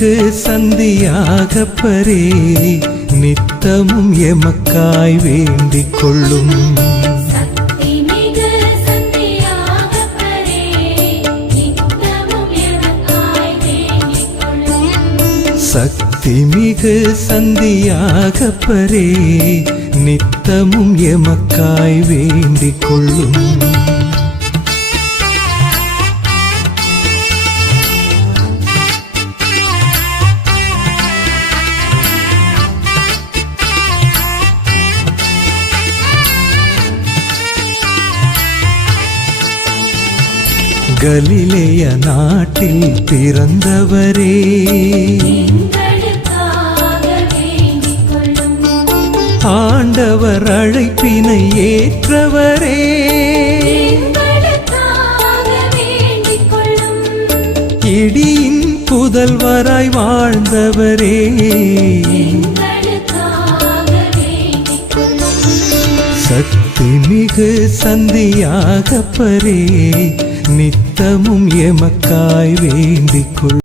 மிகு சந்தியாகப்பரே நித்தமும் எமக்காய் வேண்டிக் கொள்ளும். சக்தி மிகு சந்தியாகப்பரே நித்தமும் எமக்காய் வேண்டிக் கொள்ளும். கலிலேய நாட்டில் பிறந்தவரே ஆண்டவர் அழைப்பினை ஏற்றவரே இடியின் புதல்வராய் வாழ்ந்தவரே சக்தி மிகு சந்தியாகப்பரே நித்தமும் எமக்காய் வேண்டிக் கொள்.